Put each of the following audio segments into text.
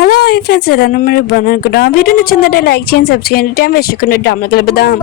Hello friends ఎలా మీరు బాగున్నాను వీడియో నచ్చిందంటే లైక్ చేయండి సబ్స్క్రైబ్ చేయండి టైం వేసుకుని డ్రామా కలుపుదాం.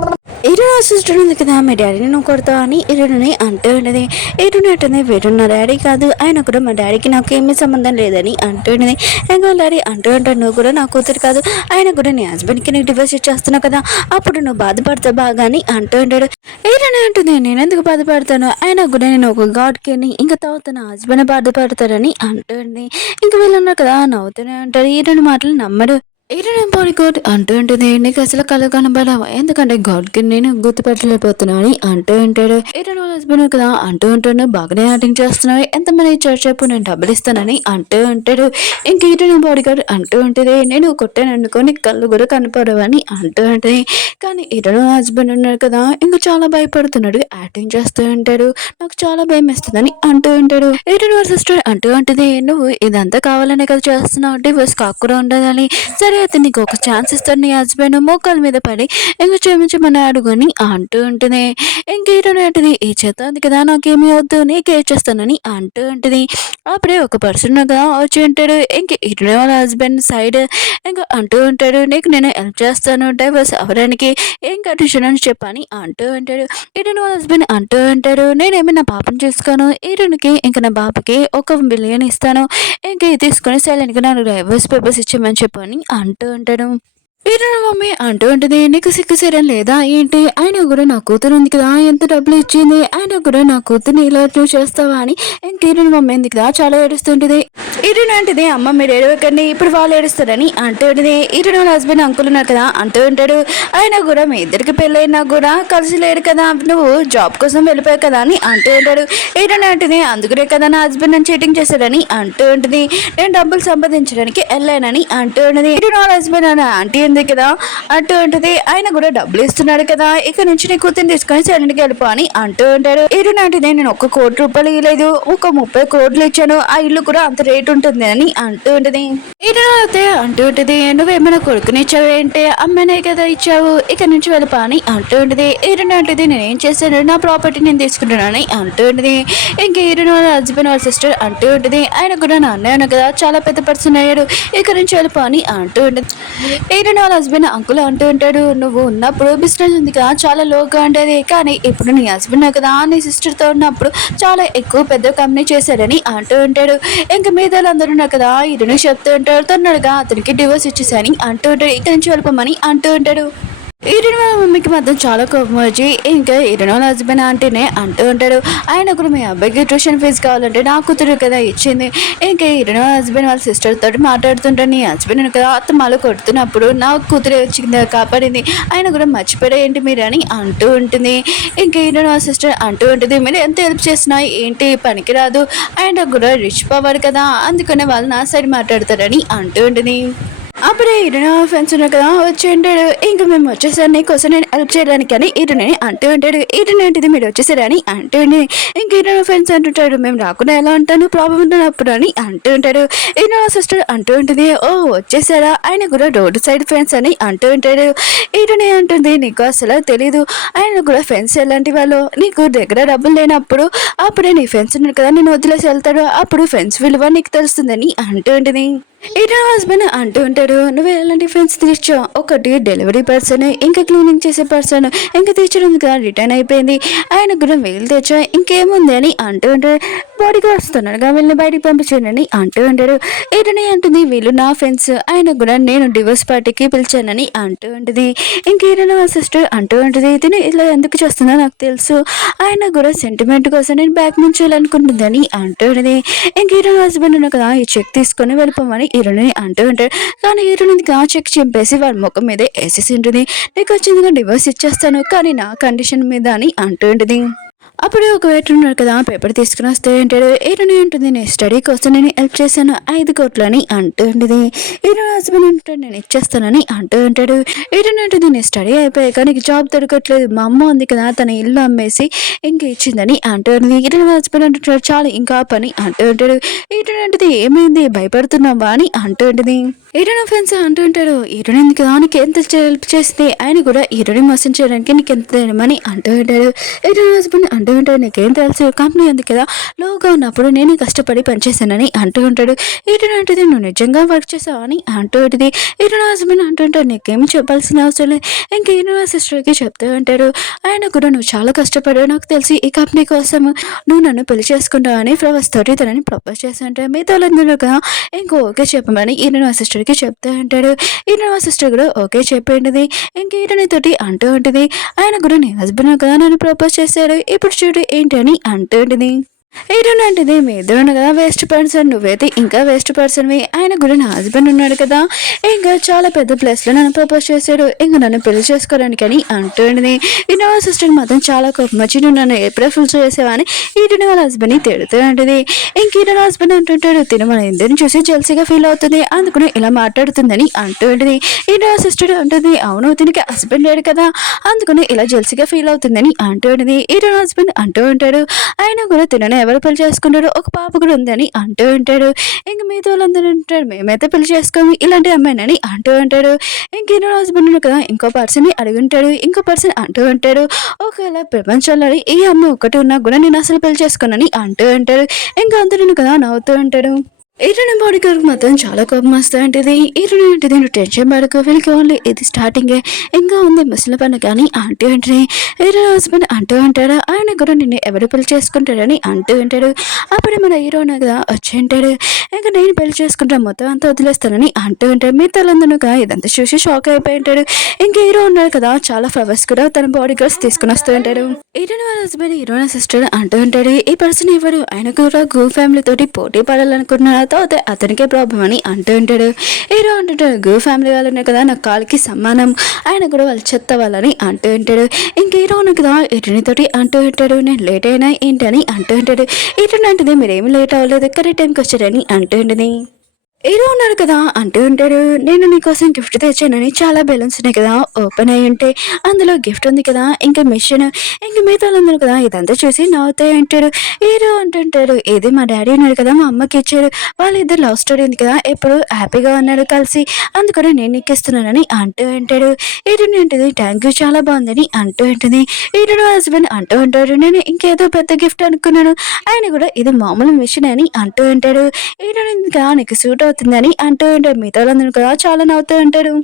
ఈరోజు సిస్టర్ ఉంది కదా మీ డాడీని నువ్వు కొడతావు అని ఈరోని అంటూ ఉండేది. ఈరోని అంటుంది వీరు నా డాడీ కాదు, ఆయన కూడా మా డాడీకి నాకు ఏమీ సంబంధం లేదని అంటూ ఉండేది. ఇంకా డాడీ అంటూ ఉంటాడు నువ్వు కూడా నా కూతురు కాదు, ఆయన కూడా నీ హస్బెండ్కి నీకు డివోర్స్ ఇచ్చేస్తున్నావు కదా, అప్పుడు నువ్వు బాధపడతావు బాగా అని అంటూ ఉంటాడు. ఈరోని అంటుంది నేను ఎందుకు బాధపడతాను, ఆయన కూడా నేను ఒక గాడ్కి ఇంకా తర్వాత నా హస్బెండ్ బాధపడతారని అంటుంది. ఇంకా వీళ్ళు ఉన్నారు కదా నవ్వుతూనే ఉంటారు. ఈ రెండు మాటలు నమ్మడు. ఈరోజు బాడీ గాడ్ అంటూ ఉంటుంది నీకు అసలు కళ కనబడవా, ఎందుకంటే గాడ్కి నేను గుర్తుపెట్టలేకపోతున్నావు అని అంటూ ఉంటాడు. ఈరోజు హస్బెండ్ కదా అంటూ ఉంటాడు బాగానే యాక్టింగ్ చేస్తున్నావు, ఎంతమంది ఇచ్చారు చెప్పు నేను డబ్బులు ఇస్తానని అంటూ ఉంటాడు. ఇంక ఈరోజు బాడీ గార్డ్ అంటూ ఉంటుంది నేను కొట్టాను అనుకోని కళ్ళు కూడా కనపడవని అంటూ ఉంటుంది. కానీ ఈరోజు హస్బెండ్ ఉన్నాడు కదా ఇంకా చాలా భయపడుతున్నాడు, యాక్టింగ్ చేస్తూ ఉంటాడు నాకు చాలా భయం వేస్తుందని అంటూ ఉంటాడు. ఈరోజు సిస్టర్ అంటూ ఉంటుంది నువ్వు ఇదంతా కావాలనే కదా చేస్తున్నావు, డివోర్స్ కాకుండా ఉండదని. సరే అయితే నీకు ఒక ఛాన్స్ ఇస్తాను, నీ హస్బెండ్ మోకాల మీద పడి ఇంకా క్షమించమని అడుగుని అంటూ ఉంటుంది. ఇంక ఈరోజు అంటుంది ఈ చేత ఉంది కదా నాకేమీ వద్దు నీకు చేస్తానని అంటూ ఉంటుంది. అప్పుడే ఒక పర్సన్ కదా వచ్చి ఉంటాడు. ఇంక ఈరోజు వాళ్ళ హస్బెండ్ సైడ్ ఇంకా అంటూ ఉంటాడు నీకు నేను హెల్ప్ చేస్తాను డైవర్స్ అవ్వడానికి ఏం కండిషన్ అని చెప్పని అంటూ ఉంటాడు. ఈరోజు వాళ్ళ హస్బెండ్ అంటూ ఉంటాడు నేనేమి నా పాపను చూసుకోను, ఈరోజుకి ఇంకా నా బాబుకి 1 మిలియన్ ఇస్తాను, ఇంక ఇది తీసుకొని సైలెంట్గా నాకు డైవర్స్ పేపర్స్ ఇచ్చామని చెప్పని అంటూ ఉంటాడు. ఈరోజు మమ్మీ అంటూ ఉంటుంది నీకు సిగ్గుసేరం లేదా ఏంటి, ఆయన కూడా నా కూతురు ఉంది కదా ఎంత డబ్బులు ఇచ్చింది, ఆయన కూడా నా కూతుర్ని ఇలా నువ్వు చేస్తావా అని ఇంక ఈరోజు మమ్మీ ఉంది కదా చాలా ఏడుస్తుంటుంది. ఈరోజు అంటుంది అమ్మ మీరు ఏడవకండి ఇప్పుడు వాళ్ళు ఏడుస్తారని అంటూ ఉంటుంది. ఈరోజు వాళ్ళ హస్బెండ్ అంకుల్ ఉన్నారు కదా అంటూ ఉంటాడు ఆయన కూడా మీ ఇద్దరికి పెళ్ళైనా కూడా కలిసి లేరు కదా, నువ్వు జాబ్ కోసం వెళ్ళిపోయావు కదా అని అంటూ ఉంటాడు. ఈరోజు అంటుంది అందుకునే కదా నా హస్బెండ్ నన్ను చీటింగ్ చేశాడని అంటూ ఉంటుంది, నేను డబ్బులు సంపాదించడానికి వెళ్ళానని అంటూ ఉంటుంది. ఈరోజు వాళ్ళ హస్బెండ్ అని ఆంటీ ఉంది కదా అంటూ ఉంటుంది ఆయన కూడా డబ్బులు ఇస్తున్నాడు కదా ఇక నుంచి నీ కూతురు తీసుకొని సైలెంట్గా వెళ్ళిపో అని అంటూ ఉంటాడు. ఈరోజు అంటుంది నేను 1 కోటి రూపాయలు ఇవ్వలేదు, ఒక 30 కోట్లు ఇచ్చాను, ఆ ఇల్లు కూడా అంత రేటు ఉంటుంది అని అంటూ ఉంటుంది. ఈరోజు అయితే అంటూ ఉంటుంది నువ్వేమైనా కొడుకుని ఇచ్చావు ఏంటి, అమ్మాయినే కదా ఇచ్చావు ఇక నుంచి వెళ్ళిపో అని అంటూ ఉంటుంది. ఈరోజు అంటుంది నేనేం చేశాను నా ప్రాపర్టీ నేను తీసుకుంటున్నానని అంటూ ఉంటుంది. ఇంకా ఈరోజు వాళ్ళ హస్బెండ్ వాళ్ళ సిస్టర్ అంటూ ఉంటుంది ఆయన కూడా నా అన్నయ్య కదా చాలా పెద్ద పర్సన్ అయ్యాడు ఇక నుంచి వెళ్ళిపో అని అంటూ ఉంటుంది. ఈరోజు వాళ్ళ హస్బెండ్ అంకుల్ అంటూ ఉంటాడు నువ్వు ఉన్నప్పుడు బిజినెస్ ఉంది కదా చాలా లోగా ఉండేది, కానీ ఇప్పుడు నీ హస్బెండ్ కదా నీ సిస్టర్తో ఉన్నప్పుడు చాలా ఎక్కువ పెద్ద కంపెనీ చేశాడని అంటూ ఉంటాడు. ఇంకా మీద అందరూ ఉన్నారు కదా ఈరోజు చెప్తూ ఉంటాడు తొందరగా అతనికి డివోర్స్ ఇచ్చేసాని అంటూ ఉంటాడు, ఇక్కడి నుంచి వెళ్ళిపోమని అంటూ ఉంటాడు. ఈరోజు వాళ్ళ మమ్మీకి మాత్రం చాలా కోపం వచ్చి ఇంకా ఈరోజు వాళ్ళ హస్బెండ్ అంటేనే అంటూ ఉంటాడు ఆయన కూడా మీ అబ్బాయికి ట్యూషన్ ఫీజు కావాలంటే నా కూతురు కదా ఇచ్చింది, ఇంకా ఈరోజు వాళ్ళ హస్బెండ్ వాళ్ళ సిస్టర్ తోటి మాట్లాడుతుంటాడు నీ హస్బెండ్ కదా అత్తమాలు కొడుతున్నప్పుడు నా కూతురు వచ్చింది కాపాడింది ఆయన కూడా మర్చిపోయా ఏంటి మీరు అని అంటూ ఉంటుంది. ఇంకా ఈరోజు వాళ్ళ సిస్టర్ అంటూ ఉంటుంది మీరు ఎంత హెల్ప్ చేసినా ఏంటి పనికిరాదు, ఆయన కూడా రిచ్ పవర్ కదా అందుకనే వాళ్ళు నా సైడ్ మాట్లాడతారని అంటూ ఉంటుంది. అప్పుడే ఈరోజు ఫ్రెండ్స్ ఉన్నారు కదా వచ్చి ఉంటాడు ఇంకా మేము వచ్చేసారు నీకోసం నేను హెల్ప్ చేయడానికి అని ఈరోజు అంటూ ఉంటాడు. ఈరోజు ఏంటిది మీరు వచ్చేసారని అంటూ ఉండి ఇంక ఈరోజు ఫ్రెండ్స్ అంటుంటాడు మేము రాకుండా ఎలా ఉంటాను ప్రాబ్లం ఉన్నప్పుడు అని అంటూ ఉంటాడు. ఈరోజు సిస్టర్ అంటూ ఉంటుంది ఓ వచ్చేసారా ఆయన కూడా రోడ్డు సైడ్ ఫ్రెండ్స్ అని అంటూ ఉంటాడు. ఈరోజు అంటుంది నీకు అసలు తెలీదు ఆయన కూడా ఫ్రెండ్స్ ఎలాంటి వాళ్ళు, నీకు దగ్గర డబ్బులు లేనప్పుడు అప్పుడే నీ ఫ్రెండ్స్ ఉన్నారు కదా నేను వదిలేసి వెళ్తాడు అప్పుడు ఫ్రెండ్స్ విలువ నీకు తెలుస్తుందని అంటూ ఉంటుంది. ఈరోజు హస్బెండ్ అంటూ ఉంటాడు నువ్వు ఎలాంటి ఫ్రెండ్స్ తీర్చావు, ఒకటి డెలివరీ పర్సన్ ఇంకా క్లీనింగ్ చేసే పర్సన్ ఇంకా తీర్చడం కదా రిటర్న్ అయిపోయింది ఆయన కూడా వేలు తెచ్చా ఇంకేముంది అని అంటూ ఉంటాడు. బాడీకి వస్తున్నాడుగా వీళ్ళని బయటికి పంపించానని అంటూ ఉంటాడు. ఈరోజు అంటుంది వీళ్ళు నా ఫ్రెండ్స్ ఆయన కూడా నేను డివోర్స్ పార్టీకి పిలిచానని అంటూ ఉంటుంది. ఇంక ఈరోజు మా సిస్టర్ అంటూ ఉంటుంది తిని ఇలా ఎందుకు చేస్తుందో నాకు తెలుసు, ఆయన కూడా సెంటిమెంట్ కోసం నేను బ్యాక్ నుంచి వెళ్ళాలనుకుంటుందని అంటూ ఉంటుంది. ఇంక ఈరోజు హస్బెండ్ ఉన్న కదా ఈ చెక్ తీసుకొని వెళ్ళిపోమని ఈరోజు అంటూ ఉంటాడు. కానీ ఈరోజు ఆ చెక్ చింపేసి వాడి ముఖం మీదే వేసేసి ఉంటుంది నీకు వచ్చిందిగా డివోర్స్ ఇచ్చేస్తాను కానీ నా కండిషన్ మీద అని అంటూ ఉంటుంది. అప్పుడు ఒక వెయిటర్ ఉన్నాడు కదా పేపర్ తీసుకుని వస్తే అంటాడు ఈరోజు ఉంటుంది నేను స్టడీ కోసం నేను హెల్ప్ చేశాను 5 కోట్లు అని అంటూ ఉంటుంది. ఈరోజు హస్బెండ్ ఉంటాడు నేను ఇచ్చేస్తానని అంటూ ఉంటాడు. ఈరోజు ఉంటుంది నేను స్టడీ అయిపోయాక నీకు జాబ్ దొరకట్లేదు మా అమ్మ ఉంది కదా తన ఇల్లు అమ్మేసి ఇంక ఇచ్చిందని అంటూ ఉంటుంది. ఈరోజు హస్బెండ్ అంటుంటాడు చాలా ఇంకా పని అంటూ ఉంటాడు. ఈరోజు ఉంటుంది ఏమైంది భయపడుతున్నావా అని అంటూ ఉంటుంది. హీరోయిన్ ఫ్రెండ్స్ అంటూ ఉంటారు, హీరోయిన్ ఎందుకు నీకు ఎంత హెల్ప్ చేసింది, ఆయన కూడా హీరోయిన్ మోసం చేయడానికి నీకు ఎంత ధైర్యమని అంటూ ఉంటాడు. హీరోయిన్ హస్బెండ్ అంటూ ఉంటాడు, నీకేం తెలుసు, కంపెనీ ఉంది కదా, లోగా ఉన్నప్పుడు నేను కష్టపడి పనిచేశానని అంటూ ఉంటాడు. హీరోయిన్ అంటుంది, నువ్వు నిజంగా వర్క్ చేసావు అని అంటూ ఉంటుంది. హీరోయిన్ హస్బెండ్ అంటుంటాడు, నీకేమి చెప్పాల్సిన అవసరం లేదు, ఇంకా హీరోయిన్ సిస్టర్కి చెప్తూ ఉంటాడు. ఆయన కూడా నువ్వు చాలా కష్టపడావు, నాకు తెలిసి ఈ కంపెనీ కోసం నువ్వు నన్ను పెళ్లి చేసుకుంటావు అని ఫ్లవర్స్ తోటి తనని ప్రపోజ్ చేసి ఉంటాడు. మిగతా వాళ్ళందరూ కదా ఇంకో ఓకే చెప్పమని హీరోయిన్ సిస్టర్కి చెప్తూ ఉంటాడు. హీరోయిన్ సిస్టర్ కూడా ఓకే చెప్పేంటిది. ఇంక హీరోయిన్ తోటి అంటూ ఉంటుంది, ఆయన కూడా నీ హస్బెండ్ కదా నన్ను ప్రపోజ్ చేశాడు, ఇప్పుడు చూడు ఏంటి అని అంటూ ఉంటుంది. హీరోయిన్ అంటది, మీ ఇద్దరు కదా వేస్ట్ పర్సన్, నువ్వైతే ఇంకా వేస్ట్ పర్సన్వి, ఆయన కూడా నా హస్బెండ్ ఉన్నాడు కదా, ఇంకా చాలా పెద్ద ప్లేస్లో నన్ను ప్రపోజ్ చేశాడు, ఇంకా నన్ను పెళ్లి చేసుకోవడానికి అని అంటుంది. హీరోయిన్ సిస్టర్ మాత్రం చాలా కోపం వచ్చి నువ్వు నన్ను ఎప్పుడే ఫుల్ చేసావని హీరోయిన్ వాళ్ళ హస్బెండ్ని తిడుతూ ఉంటుంది. ఇంక హీరోయిన్ హస్బెండ్ అంటుంటాడు, తిను మన ఇద్దరిని చూసి జెల్సీగా ఫీల్ అవుతుంది, అందుకని ఇలా మాట్లాడుతుందని అంటూ ఉంటుంది. హీరోయిన్ సిస్టర్ అంటుంది, అవును దీనికి హస్బెండ్ లేడు కదా, అందుకని ఇలా జెల్సీగా ఫీల్ అవుతుందని అంటూ ఉంటుంది. హీరోయిన్ హస్బెండ్ అంటూ ఉంటాడు, ఆయన కూడా తినని ఎవరు పెళ్లి చేసుకుంటాడు, ఒక పాప కూడా ఉందని అంటూ ఉంటాడు. ఇంక మిగతా వాళ్ళందరూ ఉంటారు, మేమైతే పెళ్లి చేసుకోము ఇలాంటి అమ్మాయినని అంటూ ఉంటాడు. ఇంక హీరో హస్బెండ్ కదా ఇంకో పర్సన్ని అడిగి ఉంటాడు. ఇంకో పర్సన్ అంటూ ఉంటాడు, ఒకవేళ ప్రపంచంలో ఈ అమ్మాయి ఒకటి ఉన్నా కూడా నేను అసలు పెళ్లి చేసుకోనని అంటూ ఉంటాడు. ఇంకా అందరూ కదా నవ్వుతూ ఉంటాడు. హీరోయిన్ బాడీ గారికి మాత్రం చాలా కోపం వస్తా ఉంటుంది. హీరోయిన్ ఏంటిది, నువ్వు టెన్షన్ పడకు, వీళ్ళకి ఓన్లీ ఇది స్టార్టింగే, ఇంకా ఉంది ముసలి పని కానీ అంటూ ఉంటుంది. హీరోయిన్ హస్బెండ్ అంటూ ఉంటాడు, ఆయన కూడా నిన్ను ఎవరు పెళ్లి చేసుకుంటాడని అంటూ ఉంటాడు. అప్పుడే మన హీరోయిన్ కదా వచ్చి ఉంటాడు, ఇంకా నేను పెళ్లి చేసుకుంటా మొత్తం అంతా వదిలేస్తానని అంటూ ఉంటాడు. మిగతా వాళ్ళందరూ కదా ఇదంతా చూసి షాక్ అయిపోయి ఉంటాడు. ఇంకా హీరో ఉన్నాడు కదా, చాలా ఫ్లవర్స్ కూడా తన బాడీ గార్డ్స్ తీసుకుని వస్తూ ఉంటాడు. హీరోయిన్ వాళ్ళ హస్బెండ్ హీరోయిన్ సిస్టర్ అంటూ ఉంటాడు, ఈ పర్సన్ ఎవరు, ఆయన కూడా గూ ఫ్యామిలీ తోటి పోటీ పడాలనుకుంటున్నాడు, అయితే అతనికే ప్రాబ్లం అని అంటూ ఉంటాడు. హీరో అంటుంటాడు, గూ ఫ్యామిలీ వాళ్ళనే కదా నా కాలికి సమానం, ఆయన కూడా వాళ్ళు చెత్త వాళ్ళని అంటూ ఉంటాడు. ఇంక హీరో కదా హీరోయిన్ తోటి అంటూ ఉంటాడు, నేను లేట్ అయినా ఏంటని అంటూ ఉంటాడు. హీరోయిన్ అంటుంది, మీరేమి లేట్ అవ్వలేదు, కరెక్ట్ టైంకి వచ్చారని అంటూ ఉంటుంది. హీరో ఉన్నాడు కదా అంటూ ఉంటాడు, నేను నీకోసం గిఫ్ట్ తెచ్చానని, చాలా బెలూన్స్ ఉన్నాయి కదా ఓపెన్ అయ్యి ఉంటే అందులో గిఫ్ట్ ఉంది కదా, ఇంకా మిషన్, ఇంక మిగతా వాళ్ళందరూ కదా ఇదంతా చూసి నవ్వుతాయి అంటాడు. హీరో అంటుంటాడు, ఏది మా డాడీ ఉన్నాడు కదా మా అమ్మకి ఇచ్చాడు, వాళ్ళిద్దరు లవ్ స్టోరీ ఉంది కదా ఎప్పుడు హ్యాపీగా ఉన్నాడు కలిసి, అందుకని నేను ఎక్కిస్తున్నానని అంటూ ఉంటాడు. హీరోని అంటుంది, థ్యాంక్ యూ చాలా బాగుందని అంటూ ఉంటుంది. హీరో హస్బెండ్ అంటూ ఉంటాడు, నేను ఇంకేదో పెద్ద గిఫ్ట్ అనుకున్నాను, ఆయన కూడా ఇది మామూలు మిషన్ అని అంటూ ఉంటాడు. హీరోని కదా నీకు సూట్ అవుతుందని అంటూ ఉంటాడు. మిగతా వాళ్ళందరూ కూడా చాలా నవ్వుతూ ఉంటారు.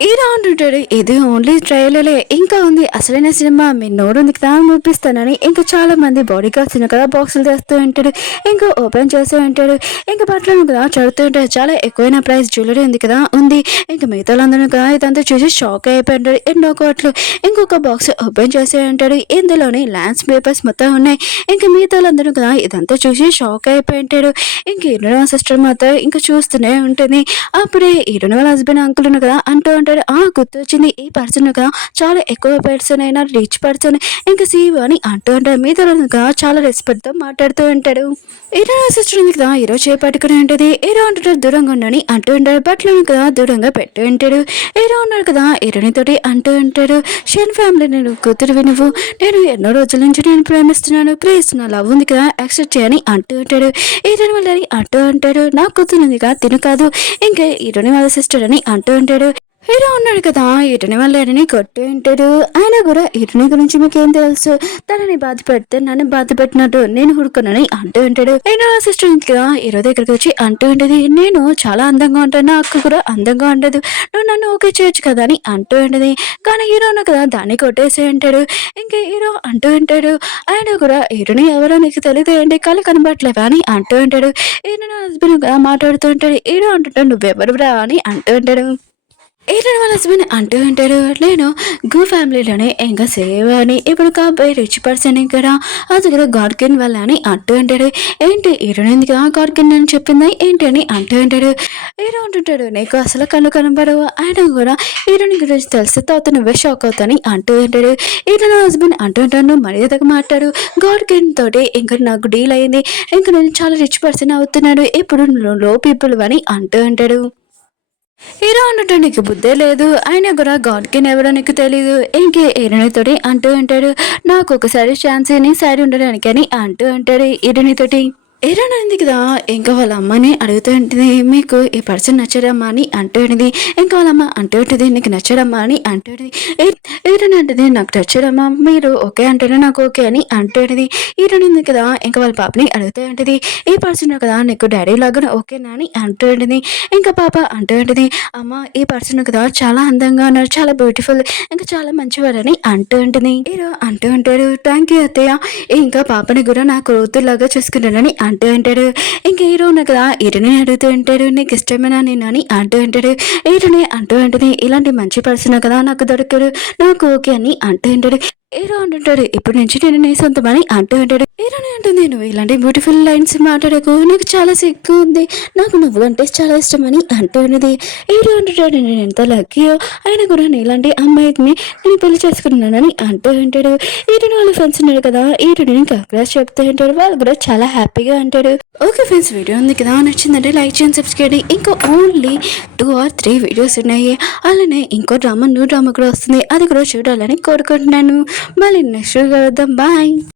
హీరో అంటుంటాడు, ఇది ఓన్లీ ట్రైలరే, ఇంకా ఉంది అసలైన సినిమా, మీ నోరు ఉంది కదా చూపిస్తానని ఇంకా చాలా మంది బాడీ గార్డ్స్ కదా బాక్సులు తెస్తూ ఉంటాడు. ఇంకా ఓపెన్ చేస్తూ ఉంటాడు. ఇంకా బట్టలను కదా చదువుతూ ఉంటాడు, చాలా ఎక్కువైన ప్రైస్ జ్యువెలరీ ఉంది కదా ఉంది. ఇంకా మిగతా వాళ్ళందరూ కదా ఇదంతా చూసి షాక్ అయిపోయింటాడు. ఎన్నో కోట్లు. ఇంకొక బాక్స్ ఓపెన్ చేస్తూ ఉంటాడు, ఇందులోని ల్యాండ్స్ పేపర్స్ మొత్తం ఉన్నాయి. ఇంకా మిగతా వాళ్ళందరూ కదా ఇదంతా చూసి షాక్ అయిపోయి ఉంటాడు. ఇంక హీరో సిస్టర్ మాత్రం ఇంకా చూస్తూనే ఉంటుంది. అప్పుడే హీరోని వాళ్ళ హస్బెండ్ అంకుల్ కదా అంటూ గుర్తు వచ్చింది, ఈ పర్సన్ కదా చాలా ఎక్కువ పర్సన్ అయినా రిచ్ పర్సన్, ఇంకా సీఈఓ అని అంటూ ఉంటాడు. మీద చాలా రెస్పెక్ట్ తో మాట్లాడుతూ ఉంటాడు. హీరో సిస్టర్ ఉంది కదా హీరో చేపట్టుకుని ఉంటుంది. హీరో అంటుంటాడు, దూరంగా ఉండని అంటూ ఉంటాడు. బట్టలను కదా దూరంగా పెట్టు ఉంటాడు. హీరో ఉన్నాడు కదా హీరోని తోటి అంటూ ఉంటాడు, షెన్ ఫ్యామిలీ నేను కూతురు నువ్వు, నేను ఎన్నో రోజుల నుంచి నేను ప్రేమిస్తున్నాను, ప్లీజ్ నా లవ్ ఉంది కదా యాక్సెప్ట్ చేయని అంటూ ఉంటాడు. హీరోని వాళ్ళని అంటూ ఉంటాడు, నా కూతురు ఉంది కదా తిను కాదు, ఇంకా హీరోని వాళ్ళ సిస్టర్ అని అంటూ ఉంటాడు. హీరో ఉన్నాడు కదా హీరోని వాళ్ళని కొట్టు ఉంటాడు. ఆయన కూడా హీరోని గురించి మీకేం తెలుసు, తనని బాధ పెడితే నన్ను బాధ పెట్టినట్టు నేను హుడుకున్నానని అంటూ ఉంటాడు. హీరో సిస్టర్ కదా హీరో దగ్గరికి వచ్చి అంటూ ఉంటుంది, నేను చాలా అందంగా ఉంటాను, నా అక్క కూడా అందంగా ఉండదు, నువ్వు నన్ను ఓకే చేయొచ్చు కదా అని అంటూ ఉంటుంది. కానీ హీరో కదా దాన్ని కొట్టేసి ఉంటాడు. ఇంకా హీరో అంటూ ఉంటాడు, ఆయన కూడా హీరోని ఎవరో నీకు తెలియదు ఏంటి, కళ్ళు కనబడట్లేవా అని అంటూ ఉంటాడు. హీరో హస్బెండ్ కదా మాట్లాడుతూ ఉంటాడు. హీరో అంటుంటాడు, నువ్వెవరు రా అని అంటూ ఉంటాడు. హీరోయిన్ వాళ్ళ హస్బెండ్ అంటూ ఉంటాడు, నేను గూ ఫ్యామిలీలోనే ఇంకా సేవ్ అని, ఇప్పుడు కాబోయే రిచ్ పర్సన్ కదా అది కూడా గాడ్కిన్ వల్ల అని అంటూ ఉంటాడు. ఏంటి హీరోయిన్ ఎందుకు గాడ్కిన్ అని చెప్పింది ఏంటి అని అంటూ ఉంటాడు. హీరో అంటుంటాడు, నీకు అసలు కళ్ళు కనబడవు, ఆయన కూడా హీరోయిన్ గురించి తెలిస్తే తర్వాత నువ్వే షాక్ అవుతాని అంటూ ఉంటాడు. హీరోయిన్ హస్బెండ్ అంటూ ఉంటాడు, మర్యాదగా మాట్లాడు, గాడ్కిన్ తోటి ఇంకా నాకు డీల్ అయింది, ఇంకా నేను చాలా రిచ్ పర్సన్ అవుతున్నాడు, ఇప్పుడు లో పీపుల్ అని అంటూ ఉంటాడు. హీరో అంటుంటే నీకు బుద్ధే లేదు, ఆయన కూడా గాడ్కి ఎవరో నీకు తెలీదు, ఇంకే హీరోనితోటి అంటూ ఉంటాడు, నాకు ఒకసారి ఛాన్స్ ని సైడ్ ఉండడానికి అని అంటూ ఉంటాడు హీరోనితోటి. హీరోయిన్ అనింది కదా, ఇంకా వాళ్ళ అమ్మని అడుగుతూ ఉంటుంది, మీకు ఈ పర్సన్ నచ్చడమ్మా అని అంటూ ఉంటుంది. ఇంకా వాళ్ళ అమ్మ అంటూ ఉంటుంది, నీకు నచ్చడమ్మా అని అంటూ ఉంటుంది. హీరోయిన్ అంటుంది, నాకు నచ్చడమ్మా, మీరు ఓకే అంటేనే నాకు ఓకే అని అంటూ ఉంటుంది. హీరోయిన్ ఉంది కదా, ఇంకా వాళ్ళ పాపని అడుగుతూ ఉంటుంది, ఈ పర్సన్ కదా నీకు డాడీ లాగా ఓకేనా అని అంటూ ఉంటుంది. ఇంకా పాప అంటూ ఉంటుంది, అమ్మ ఈ పర్సన్ కదా చాలా అందంగా ఉన్నారు, చాలా బ్యూటిఫుల్, ఇంకా చాలా మంచివారని అంటూ ఉంటుంది. హీరో అంటూ ఉంటాడు, థ్యాంక్ యూ అత్తయ్య, ఇంకా పాపని కూడా నా కూతురులాగా చూసుకుంటానని అంటూ ఉంటాడు. ఇంకా హీరో ఉన్నా కదా, హీరోని అడుగుతూ ఉంటాడు, నీకు ఇష్టమేనా నేను అని అంటూ ఉంటాడు. హీరోని అంటూ ఉంటుంది, ఇలాంటి మంచి పర్సన్ కదా నాకు దొరికాడు, నాకు ఓకే అని అంటూ ఉంటాడు. హీరో అంటుంటాడు, ఇప్పుడు నుంచి నేను నీ సొంతమని అంటూ ఉంటాడు. హీరోని అంటుంది, నువ్వు ఇలాంటి బ్యూటిఫుల్ లైన్స్ మాట్లాడకు, నాకు చాలా సిగ్గు ఉంది, నాకు నువ్వు అంటే చాలా ఇష్టమని అంటూ ఉన్నది. హీరో అంటుంటాడు, నేను ఎంత లక్కీయో, అయినా కూడా ఇలాంటి అమ్మాయిని నేను పెళ్లి చేసుకున్నానని అంటూ ఉంటాడు. హీరోని వాళ్ళ ఫ్రెండ్స్ ఉన్నారు కదా, హీరోని కంగ్రాట్స్ చెప్తూ ఉంటాడు, వాళ్ళు కూడా చాలా హ్యాపీగా అంటాడు. ఓకే ఫ్రెండ్స్, వీడియో ఉంది కదా, నచ్చిందంటే లైక్ చేయండి, సబ్స్క్రైబ్ చేయండి. ఇంకా ఓన్లీ 2 or 3 వీడియోస్ ఉన్నాయి. అలానే ఇంకో న్యూ డ్రామా కూడా వస్తుంది, అది కూడా చూడాలని కోరుకుంటున్నాను. మళ్ళీ నెక్స్ట్ కలుద్దాం, బాయ్.